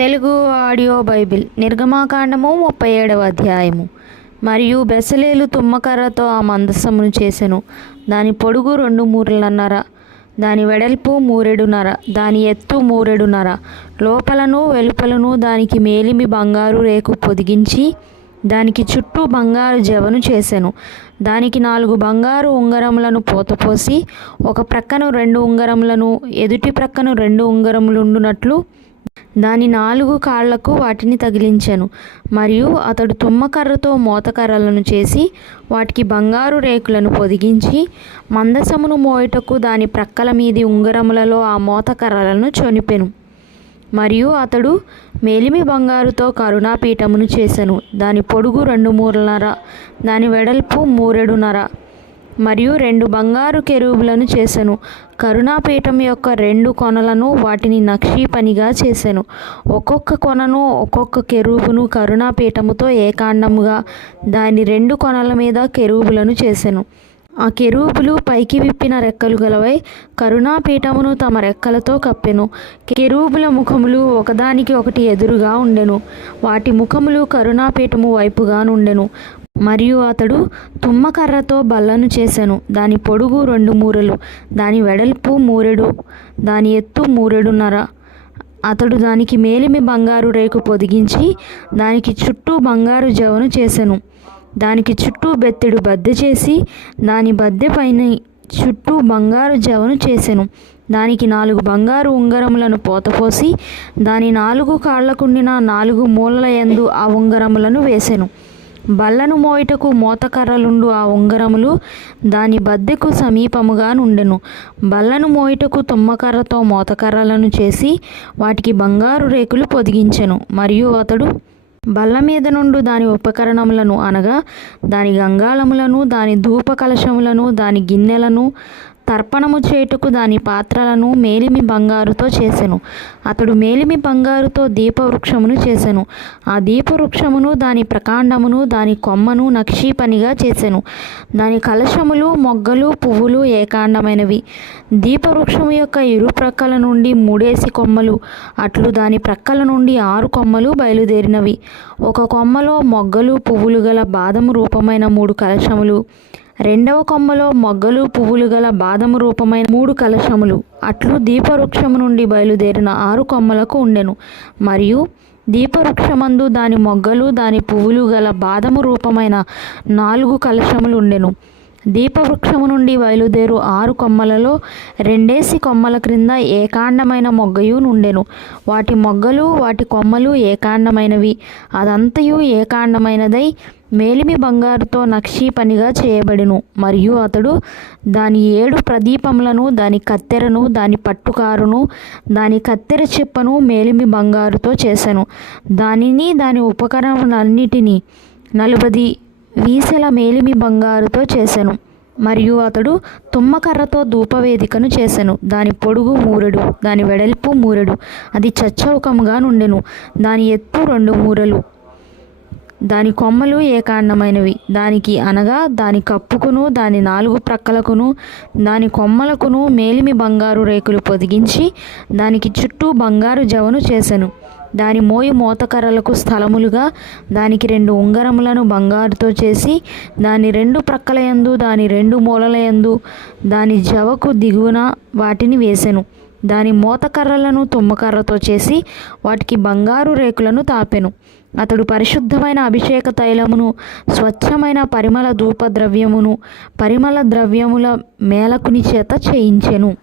Telugu audio Bible నిర్గమాకాండము ముప్పై ఏడవ అధ్యాయము. మరియు బెసలేలు తుమ్మకర్రతో ఆ మందస్సమును చేసెను. దాని పొడుగు రెండు మూరలన్నర దాని వెడల్పు మూరెడున్నర దాని ఎత్తు మూరెడున్నర. లోపలను వెలుపలను దానికి మేలిమి బంగారు రేకు పొదిగించి దానికి చుట్టూ బంగారు జవను చేసెను. దానికి నాలుగు బంగారు ఉంగరములను పోతపోసి ఒక ప్రక్కను రెండు ఉంగరములను ఎదుటి ప్రక్కను రెండు ఉంగరములుండునట్లు దాని నాలుగు కాళ్ళకు వాటిని తగిలించెను. మరియు అతడు తుమ్మకర్రతో మోతకర్రలను చేసి వాటికి బంగారు రేకులను పొదిగించి మందసమును మోయుటకు దాని ప్రక్కల మీది ఉంగరములలో ఆ మోతకర్రలను చొనిపెను. మరియు అతడు మేలిమి బంగారుతో కరుణాపీఠమును చేసెను. దాని పొడుగు రెండు మూరలన్నర దాని వెడల్పు మూరెడున్నర మరియు రెండు బంగారు కెరూబులను చేసెను. కరుణాపీఠం యొక్క రెండు కొనలను వాటిని నక్షీ పనిగా చేసెను. ఒక్కొక్క కొనను ఒక్కొక్క కెరూబును కరుణాపీఠముతో ఏకాండముగా దాని రెండు కొనల మీద కెరూబులను చేసెను. ఆ కెరూపులు పైకి విప్పిన రెక్కలు గలవై కరుణాపీఠమును తమ రెక్కలతో కప్పెను. కెరూపుల ముఖములు ఒకదానికి ఒకటి ఎదురుగా ఉండెను. వాటి ముఖములు కరుణాపీఠము వైపుగా నుండెను. మరియు అతడు తుమ్మకర్రతో బల్లను చేశాను దాని పొడుగు రెండు మూరలు దాని వెడల్పు మూరెడు దాని ఎత్తు మూరెడున్నర. అతడు దానికి మేలిమి బంగారు రేకు పొదిగించి దానికి చుట్టూ బంగారు జవను చేసెను. దానికి చుట్టూ బెత్తెడు బద్దె చేసి దాని బద్దె పైన చుట్టూ బంగారు జవను చేసెను. దానికి నాలుగు బంగారు ఉంగరములను పోతపోసి దాని నాలుగు కాళ్ళకుండిన నాలుగు మూలల యందు ఆ ఉంగరములను వేసెను. బల్లను మోయుటకు మోతకర్రలుండు ఆ ఉంగరములు దాని బద్దెకు సమీపముగా నుండెను. బల్లను మోయుటకు తుమ్మకర్రతో మోతకర్రలను చేసి వాటికి బంగారు రేకులు పొదిగించెను. మరియు అతడు బల్ల మీద నుండు దాని ఉపకరణములను అనగా దాని గంగాళములను దాని ధూప కలశములను దాని గిన్నెలను తర్పణము చేయుటకు దాని పాత్రలను మేలిమి బంగారుతో చేసెను. అతడు మేలిమి బంగారుతో దీపవృక్షమును చేసెను. ఆ దీపవృక్షమును దాని ప్రకాండమును దాని కొమ్మను నక్షీ పనిగా చేసెను. దాని కలశములు మొగ్గలు పువ్వులు ఏకాండమైనవి. దీపవృక్షము యొక్క ఇరు ప్రక్కల నుండి మూడేసి కొమ్మలు అట్లు దాని ప్రక్కల నుండి ఆరు కొమ్మలు బయలుదేరినవి. ఒక కొమ్మలో మొగ్గలు పువ్వులు గల బాదము రూపమైన మూడు కలశములు రెండవ కొమ్మలో మొగ్గలు పువ్వులు గల బాదము రూపమైన మూడు కలశములు. అట్లు దీపవృక్షము నుండి బయలుదేరిన ఆరు కొమ్మలకు ఉండెను. మరియు దీపవృక్షమందు దాని మొగ్గలు దాని పువ్వులు గల బాదము రూపమైన నాలుగు కలశములు ఉండెను. దీపవృక్షము నుండి బయలుదేరు ఆరు కొమ్మలలో రెండేసి కొమ్మల క్రింద ఏకాండమైన మొగ్గయు నుండెను. వాటి మొగ్గలు వాటి కొమ్మలు ఏకాండమైనవి. అదంతయు ఏకాండమైనదై మేలిమి బంగారుతో నక్షీ పనిగా చేయబడిను. మరియు అతడు దాని ఏడు ప్రదీపములను దాని కత్తెరను దాని పట్టుకారును దాని కత్తెర చిప్పను మేలిమి బంగారుతో చేసెను. దానిని దాని ఉపకరణములన్నిటినీ నలుబది వీసెల మేలిమి బంగారుతో చేసెను మరియు అతడు తుమ్మకర్రతో ధూపవేదికను చేసెను. దాని పొడుగు మూరెడు దాని వెడల్పు మూరెడు అది చచ్చౌకముగా నుండెను. దాని ఎత్తు రెండు మూరలు దాని కొమ్మలు ఏకాండమైనవి దానికి అనగా దాని కప్పుకును దాని నాలుగు ప్రక్కలకును దాని కొమ్మలకును మేలిమి బంగారు రేకులు పొదిగించి దానికి చుట్టూ బంగారు జవను చేసెను. దాని మోయి మోతకర్రలకు స్థలములుగా దానికి రెండు ఉంగరములను బంగారుతో చేసి దాని రెండు ప్రక్కలయందు దాని రెండు మూలలయందు దాని జవకు దిగువన వాటిని వేసెను. దాని మోతకర్రలను తుమ్మకర్రతో చేసి వాటికి బంగారు రేకులను తాపెను. అతడు పరిశుద్ధమైన అభిషేక తైలమును స్వచ్ఛమైన పరిమళ ధూప ద్రవ్యమును పరిమళ ద్రవ్యముల మేలకుని చేత చేయించెను.